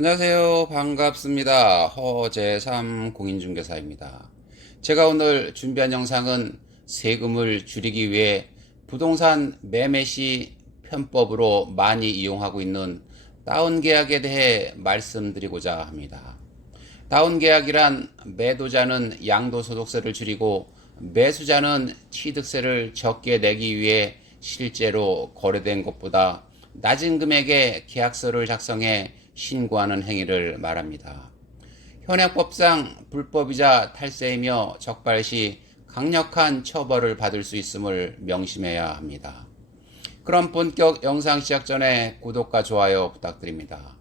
안녕하세요. 반갑습니다. 허재삼 공인중개사입니다. 제가 오늘 준비한 영상은 세금을 줄이기 위해 부동산 매매 시 편법으로 많이 이용하고 있는 다운계약에 대해 말씀드리고자 합니다. 다운계약이란 매도자는 양도소득세를 줄이고 매수자는 취득세를 적게 내기 위해 실제로 거래된 것보다 낮은 금액의 계약서를 작성해 신고하는 행위를 말합니다. 현행법상 불법이자 탈세이며 적발 시 강력한 처벌을 받을 수 있음을 명심해야 합니다. 그럼 본격 영상 시작 전에 구독과 좋아요 부탁드립니다.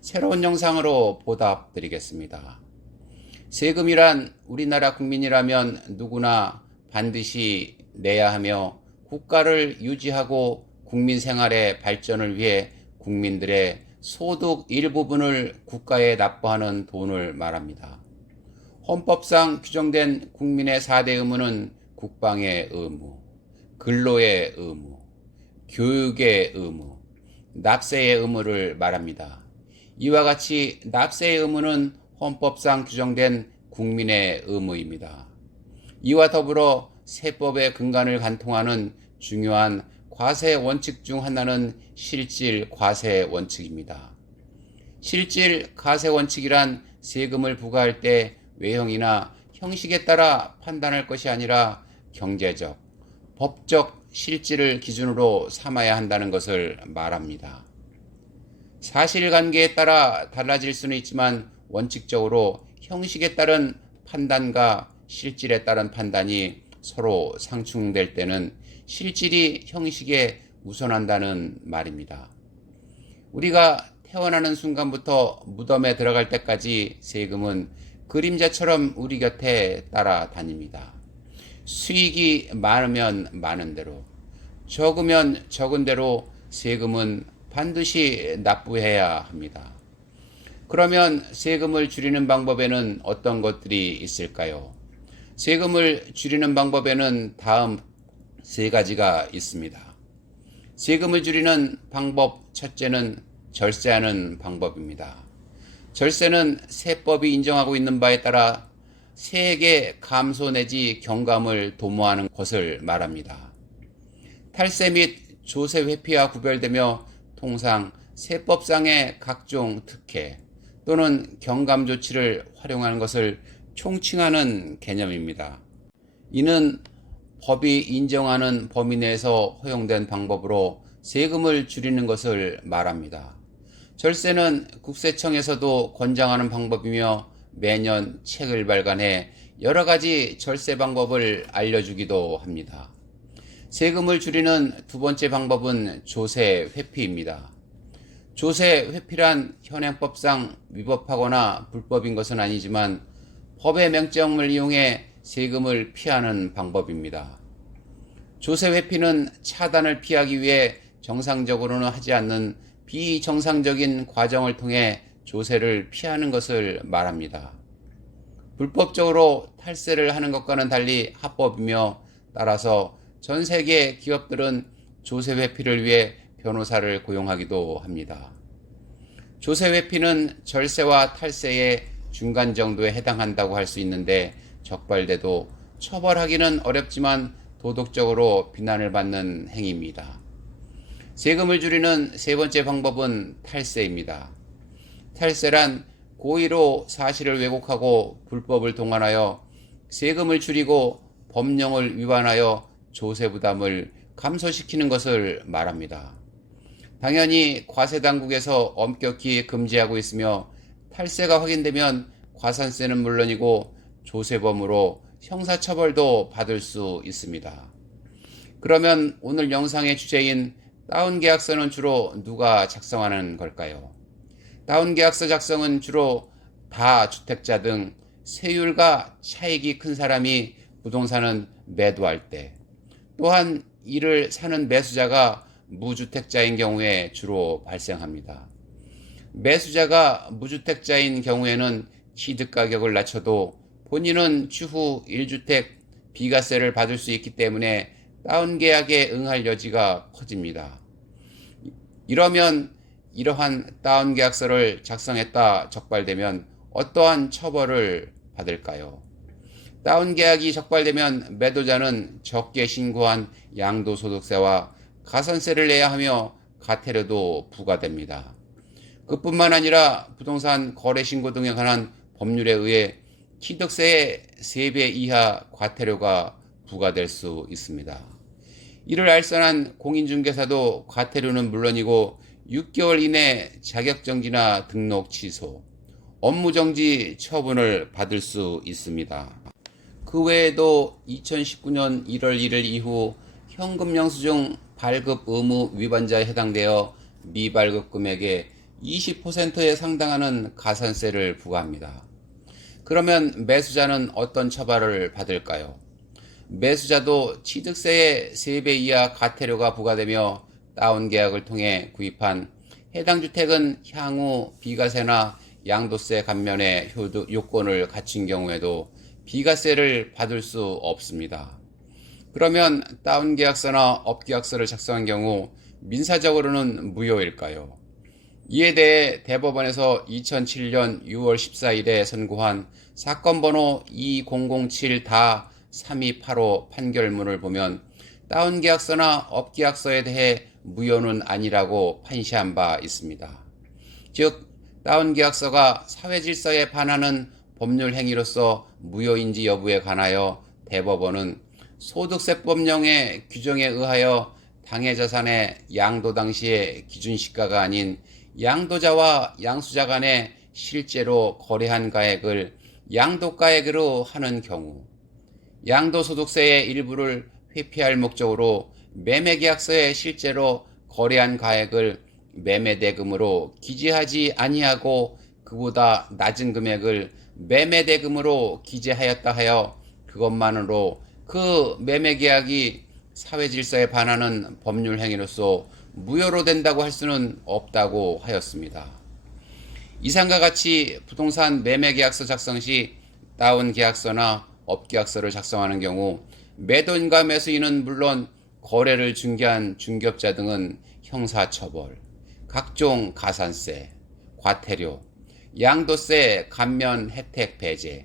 새로운 영상으로 보답드리겠습니다. 세금이란 우리나라 국민이라면 누구나 반드시 내야 하며 국가를 유지하고 국민 생활의 발전을 위해 국민들의 소득 일부분을 국가에 납부하는 돈을 말합니다. 헌법상 규정된 국민의 4대 의무는 국방의 의무, 근로의 의무, 교육의 의무, 납세의 의무를 말합니다. 이와 같이 납세의 의무는 헌법상 규정된 국민의 의무입니다. 이와 더불어 세법의 근간을 관통하는 중요한 과세 원칙 중 하나는 실질 과세 원칙입니다. 실질 과세 원칙이란 세금을 부과할 때 외형이나 형식에 따라 판단할 것이 아니라 경제적, 법적 실질을 기준으로 삼아야 한다는 것을 말합니다. 사실관계에 따라 달라질 수는 있지만 원칙적으로 형식에 따른 판단과 실질에 따른 판단이 서로 상충될 때는 실질이 형식에 우선한다는 말입니다. 우리가 태어나는 순간부터 무덤에 들어갈 때까지 세금은 그림자처럼 우리 곁에 따라다닙니다. 수익이 많으면 많은 대로, 적으면 적은 대로 세금은 반드시 납부해야 합니다. 그러면 세금을 줄이는 방법에는 어떤 것들이 있을까요? 세금을 줄이는 방법에는 다음 세 가지가 있습니다. 세금을 줄이는 방법 첫째는 절세하는 방법입니다. 절세는 세법이 인정하고 있는 바에 따라 세액의 감소 내지 경감을 도모하는 것을 말합니다. 탈세 및 조세 회피와 구별되며 통상 세법상의 각종 특혜 또는 경감 조치를 활용하는 것을 총칭하는 개념입니다. 이는 법이 인정하는 범위 내에서 허용된 방법으로 세금을 줄이는 것을 말합니다. 절세는 국세청에서도 권장하는 방법이며 매년 책을 발간해 여러 가지 절세 방법을 알려주기도 합니다. 세금을 줄이는 두 번째 방법은 조세 회피입니다. 조세 회피란 현행법상 위법하거나 불법인 것은 아니지만 법의 명령을 이용해 세금을 피하는 방법입니다. 조세 회피는 차단을 피하기 위해 정상적으로는 하지 않는 비정상적인 과정을 통해 조세를 피하는 것을 말합니다. 불법적으로 탈세를 하는 것과는 달리 합법이며 따라서 전 세계 기업들은 조세 회피를 위해 변호사를 고용하기도 합니다. 조세 회피는 절세와 탈세의 중간 정도에 해당한다고 할 수 있는데 적발돼도 처벌하기는 어렵지만 도덕적으로 비난을 받는 행위입니다. 세금을 줄이는 세 번째 방법은 탈세입니다. 탈세란 고의로 사실을 왜곡하고 불법을 동원하여 세금을 줄이고 법령을 위반하여 조세 부담을 감소시키는 것을 말합니다. 당연히 과세당국에서 엄격히 금지하고 있으며 탈세가 확인되면 과산세는 물론이고 조세범으로 형사처벌도 받을 수 있습니다. 그러면 오늘 영상의 주제인 다운계약서는 주로 누가 작성하는 걸까요? 다운계약서 작성은 주로 다주택자 등 세율과 차익이 큰 사람이 부동산을 매도할 때, 또한 이를 사는 매수자가 무주택자인 경우에 주로 발생합니다. 매수자가 무주택자인 경우에는 취득가격을 낮춰도 본인은 추후 1주택 비과세를 받을 수 있기 때문에 다운계약에 응할 여지가 커집니다. 이러면 이러한 다운 계약서를 작성했다 적발되면 어떠한 처벌을 받을까요? 다운 계약이 적발되면 매도자는 적게 신고한 양도소득세와 가산세를 내야 하며 과태료도 부과됩니다. 그뿐만 아니라 부동산 거래 신고 등에 관한 법률에 의해 취득세의 3배 이하 과태료가 부과될 수 있습니다. 이를 알선한 공인중개사도 과태료는 물론이고 6개월 이내 자격정지나 등록 취소, 업무정지 처분을 받을 수 있습니다. 그 외에도 2019년 1월 1일 이후 현금 영수증 발급 의무 위반자에 해당되어 미발급 금액의 20%에 상당하는 가산세를 부과합니다. 그러면 매수자는 어떤 처벌을 받을까요? 매수자도 취득세의 3배 이하 과태료가 부과되며 다운 계약을 통해 구입한 해당 주택은 향후 비과세나 양도세 감면의 요건을 갖춘 경우에도 비과세를 받을 수 없습니다. 그러면 다운 계약서나 업계약서를 작성한 경우 민사적으로는 무효일까요? 이에 대해 대법원에서 2007년 6월 14일에 선고한 사건 번호 2007-3285 판결문을 보면 다운 계약서나 업계약서에 대해 무효는 아니라고 판시한 바 있습니다. 즉, 다운 계약서가 사회질서에 반하는 법률 행위로서 무효인지 여부에 관하여 대법원은 소득세법령의 규정에 의하여 당해 자산의 양도 당시의 기준시가가 아닌 양도자와 양수자 간에 실제로 거래한 가액을 양도가액으로 하는 경우, 양도소득세의 일부를 회피할 목적으로 매매계약서에 실제로 거래한 가액을 매매대금으로 기재하지 아니하고 그보다 낮은 금액을 매매대금으로 기재하였다 하여 그것만으로 그 매매계약이 사회질서에 반하는 법률 행위로서 무효로 된다고 할 수는 없다고 하였습니다. 이상과 같이 부동산 매매계약서 작성 시 다운 계약서나 업계약서를 작성하는 경우 매도인과 매수인은 물론 거래를 중개한 중개업자 등은 형사처벌, 각종 가산세, 과태료, 양도세 감면 혜택 배제,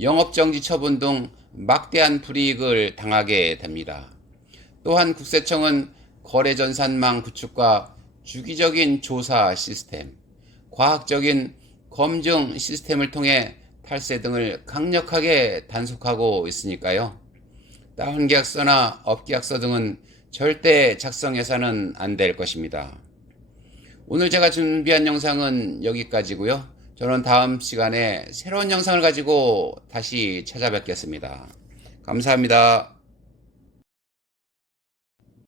영업정지 처분 등 막대한 불이익을 당하게 됩니다. 또한 국세청은 거래전산망 구축과 주기적인 조사 시스템, 과학적인 검증 시스템을 통해 탈세 등을 강력하게 단속하고 있으니까요. 다운 계약서나 업계약서 등은 절대 작성해서는 안 될 것입니다. 오늘 제가 준비한 영상은 여기까지고요. 저는 다음 시간에 새로운 영상을 가지고 다시 찾아뵙겠습니다. 감사합니다.